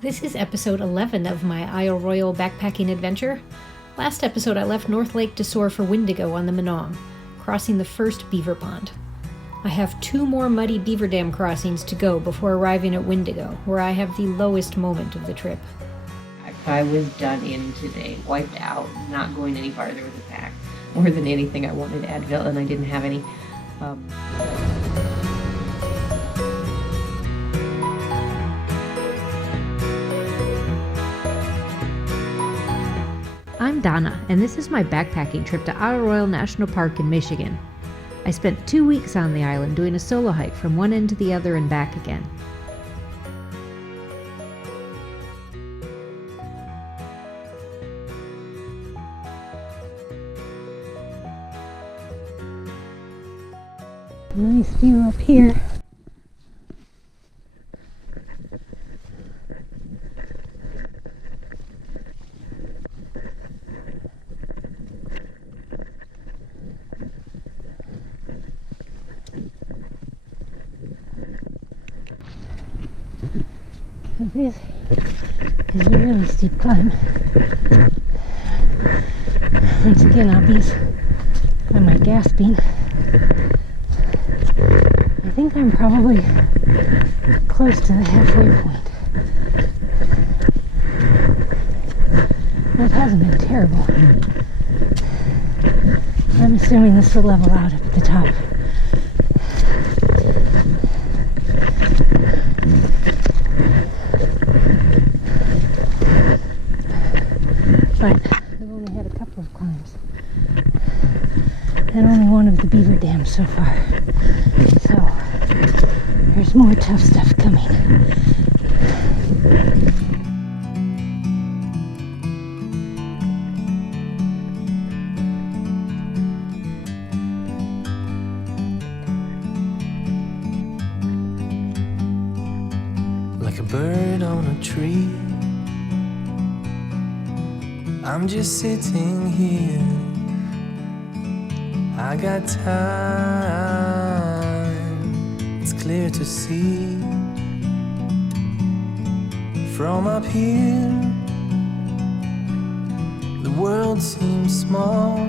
This is episode 11 of my Royale backpacking adventure. Last episode I left North Lake to soar for Windigo on the Minong, crossing the first beaver pond. I have 2 more muddy Beaver Dam crossings to go before arriving at Windigo, where I have the lowest moment of the trip. I was done in today, wiped out, not going any farther with the pack. More than anything, I wanted Advil and I didn't have any. I'm Donna, and this is my backpacking trip to Royale National Park in Michigan. I spent 2 weeks on the island doing a solo hike from one end to the other and back again. Nice view up here. So this is a really steep climb. Once again, obvious by my gasping. I think I'm probably close to the halfway point. It hasn't been terrible. I'm assuming this will level out at the top. But I've only had a couple of climbs. And only one of the Beaver Dam so far. So, there's more tough stuff coming. Like a bird on a tree, I'm just sitting here. I got time, it's clear to see. From up here, the world seems small.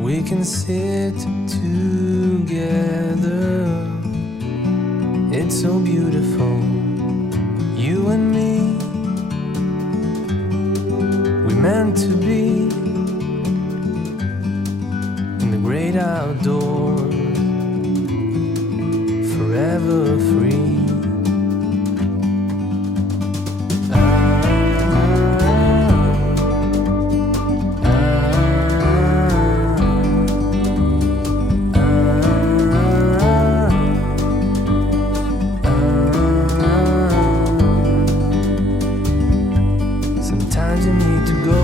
We can sit together. It's so beautiful, you and me. We meant to be in the great outdoors, forever free. Sometimes you need to go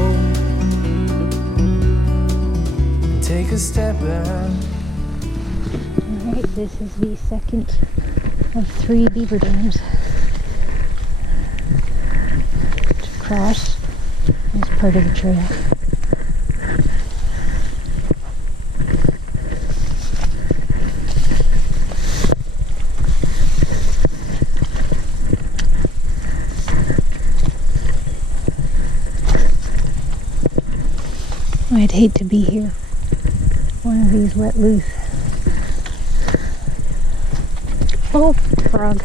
and take a step back. Alright, this is the second of 3 beaver dams to cross as part of the trail. I'd hate to be here. One of these let loose. Oh, frog.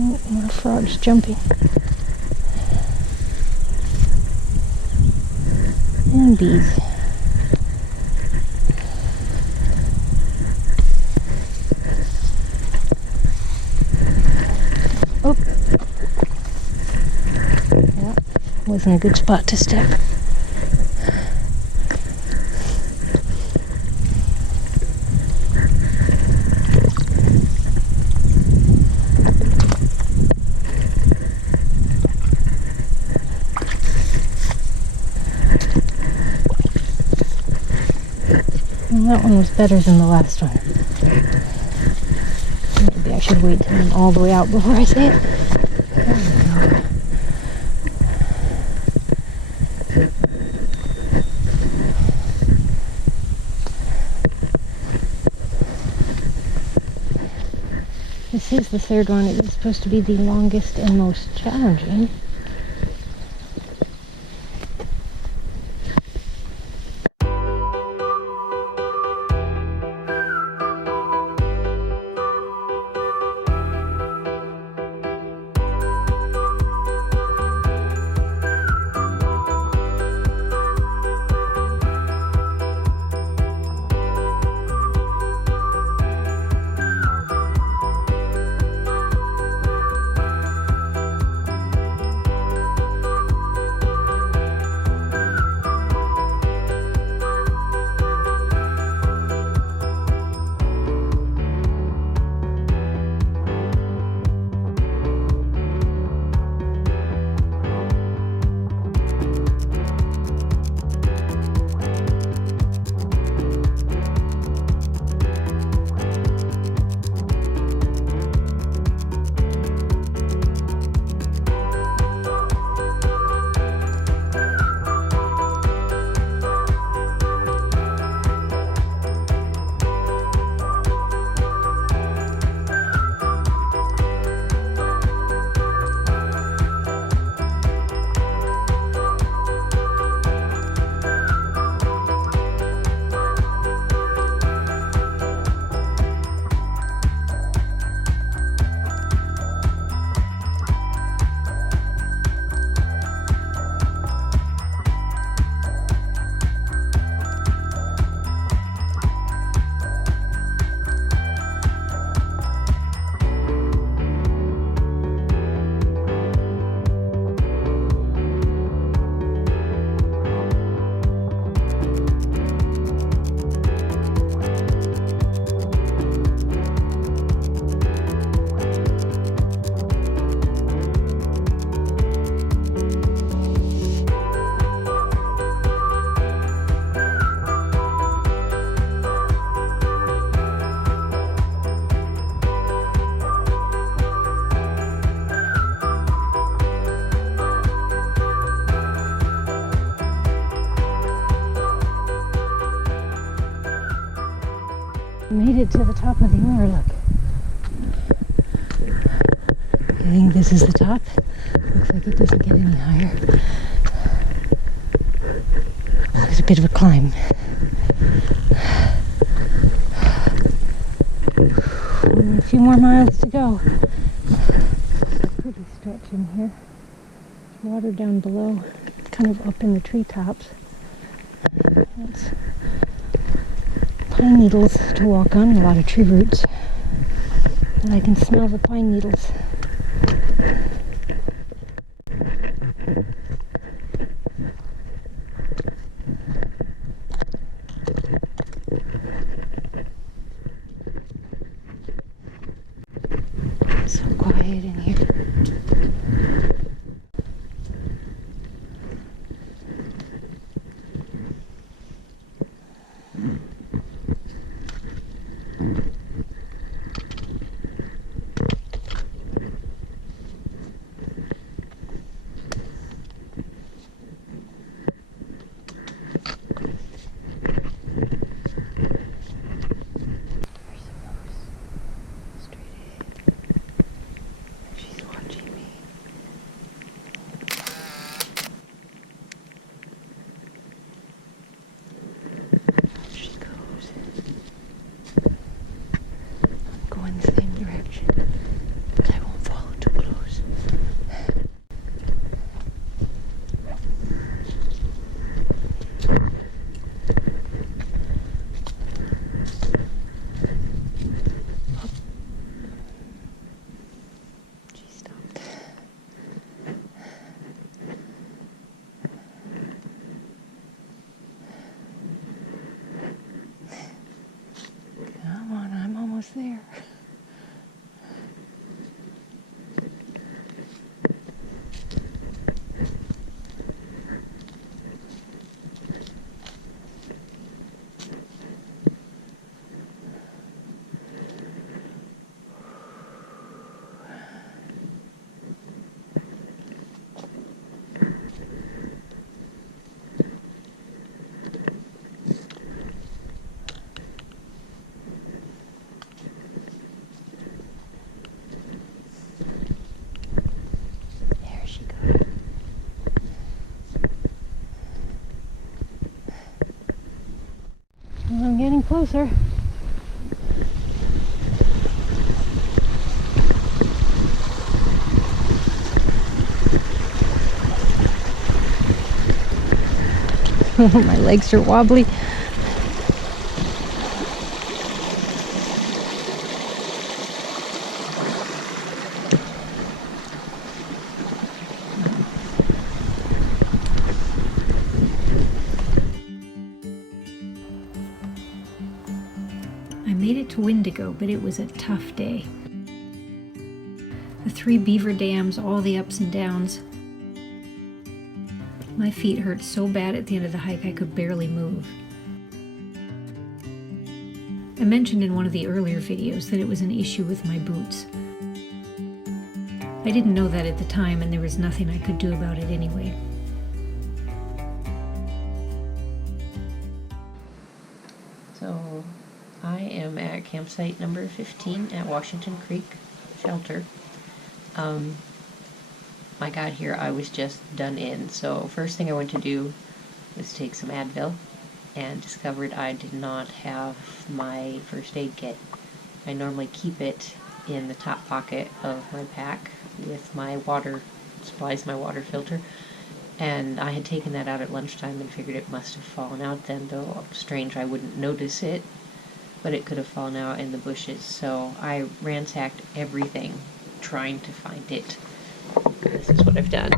Oh, more frogs jumping. And bees. Oh. Yeah, wasn't a good spot to step. Well, that one was better than the last one. Maybe I should wait till I'm all the way out before I say it. There we go. This is the third one. It was supposed to be the longest and most challenging. Made it to the top of the Overlook. I think this is the top. Looks like it doesn't get any higher. There's a bit of a climb. Only a few more miles to go. It's a pretty stretch in here. There's water down below. It's kind of up in the treetops. That's pine needles to walk on, a lot of tree roots. And I can smell the pine needles. So quiet in here. Well, I'm getting closer. My legs are wobbly. I made it to Windigo, but it was a tough day. The 3 beaver dams, all the ups and downs. My feet hurt so bad at the end of the hike I could barely move. I mentioned in one of the earlier videos that it was an issue with my boots. I didn't know that at the time, and there was nothing I could do about it anyway. So I am at campsite number 15 at Washington Creek Shelter. I got here, I was just done in. So first thing I went to do was take some Advil and discovered I did not have my first aid kit. I normally keep it in the top pocket of my pack with my water supplies, my water filter. And I had taken that out at lunchtime and figured it must have fallen out then, though strange I wouldn't notice it, but it could have fallen out in the bushes. So I ransacked everything trying to find it. This is what I've done.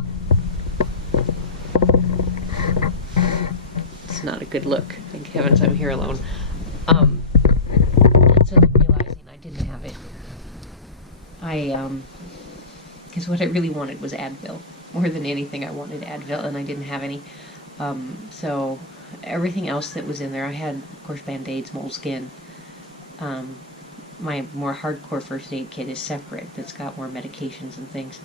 It's not a good look. Thank heavens I'm here alone. So then realizing I didn't have it, because what I really wanted was Advil. More than anything, I wanted Advil, and I didn't have any. So everything else that was in there, I had, of course, Band-Aids, moleskin. My more hardcore first aid kit is separate. That's got more medications and things.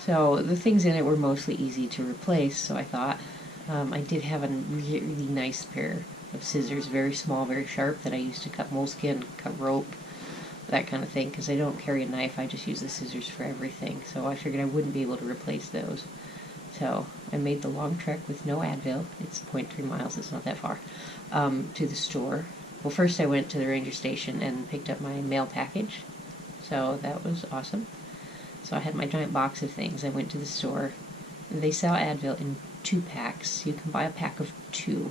So the things in it were mostly easy to replace, so I thought. I did have a really, really nice pair of scissors, very small, very sharp, that I used to cut moleskin, cut rope, that kind of thing, because I don't carry a knife, I just use the scissors for everything, so I figured I wouldn't be able to replace those. So I made the long trek with no Advil, it's 0.3 miles, it's not that far, to the store. Well, first I went to the ranger station and picked up my mail package, so that was awesome. So I had my giant box of things. I went to the store, and they sell Advil in 2 packs. You can buy a pack of 2.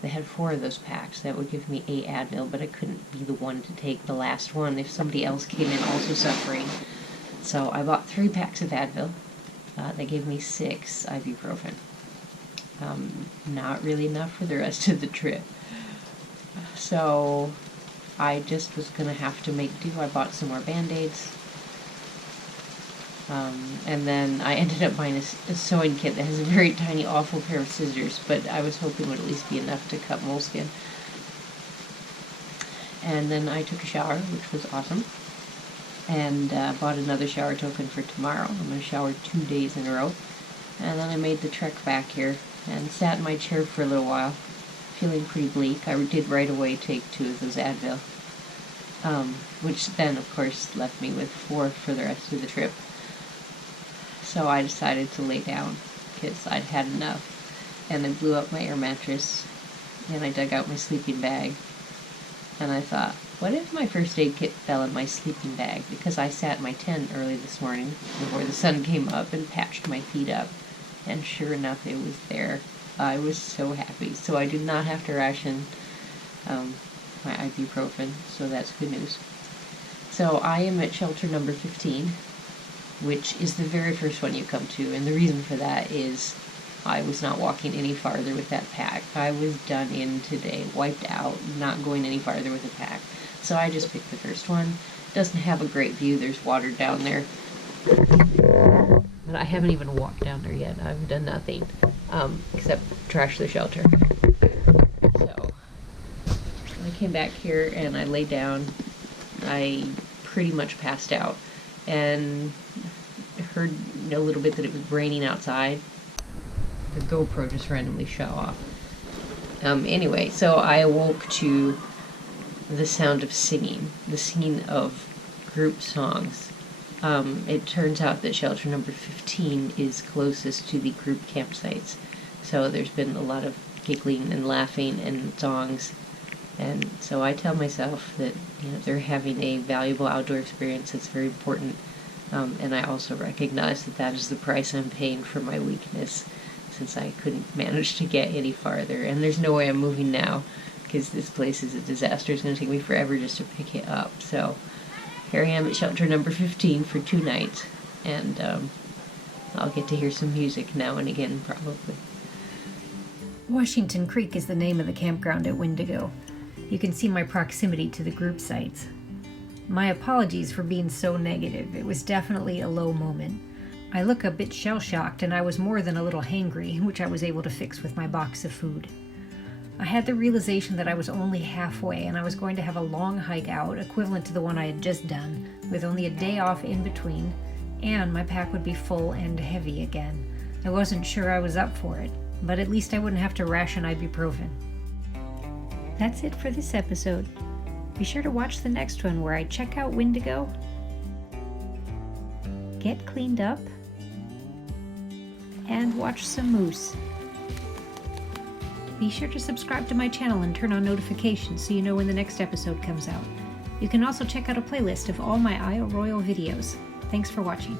They had 4 of those packs. That would give me 8 Advil, but I couldn't be the one to take the last one if somebody else came in also suffering. So I bought 3 packs of Advil. They gave me 6 ibuprofen. Not really enough for the rest of the trip. So I just was going to have to make do. I bought some more Band-Aids. And then I ended up buying a sewing kit that has a very tiny, awful pair of scissors, but I was hoping would at least be enough to cut moleskin. And then I took a shower, which was awesome, and bought another shower token for tomorrow. I'm going to shower 2 days in a row. And then I made the trek back here and sat in my chair for a little while, feeling pretty bleak. I did right away take 2 of those Advil, which then, of course, left me with 4 for the rest of the trip. So I decided to lay down because I'd had enough, and I blew up my air mattress, and I dug out my sleeping bag, and I thought, what if my first aid kit fell in my sleeping bag? Because I sat in my tent early this morning before the sun came up and patched my feet up, and sure enough it was there. I was so happy. So I did not have to ration my ibuprofen, so that's good news. So I am at shelter number 15, which is the very first one you come to, and the reason for that is I was not walking any farther with that pack. I was done in today, wiped out, not going any farther with the pack. So I just picked the first one. Doesn't have a great view, there's water down there. But I haven't even walked down there yet. I've done nothing except trash the shelter. So I came back here and I lay down. I pretty much passed out and heard a little bit that it was raining outside. The GoPro just randomly shut off. Anyway, so I awoke to the sound of singing, the singing of group songs. It turns out that shelter number 15 is closest to the group campsites. So there's been a lot of giggling and laughing and songs And so I tell myself that, they're having a valuable outdoor experience that's very important. And I also recognize that that is the price I'm paying for my weakness, since I couldn't manage to get any farther. And there's no way I'm moving now, because this place is a disaster. It's going to take me forever just to pick it up. So here I am at shelter number 15 for 2 nights. And I'll get to hear some music now and again, probably. Washington Creek is the name of the campground at Windigo. You can see my proximity to the group sites. My apologies for being so negative. It was definitely a low moment. I look a bit shell-shocked, and I was more than a little hangry, which I was able to fix with my box of food. I had the realization that I was only halfway, and I was going to have a long hike out, equivalent to the one I had just done, with only a day off in between, and my pack would be full and heavy again. I wasn't sure I was up for it, but at least I wouldn't have to ration ibuprofen. That's it for this episode. Be sure to watch the next one where I check out Windigo, get cleaned up, and watch some moose. Be sure to subscribe to my channel and turn on notifications so you know when the next episode comes out. You can also check out a playlist of all my Isle Royale videos. Thanks for watching.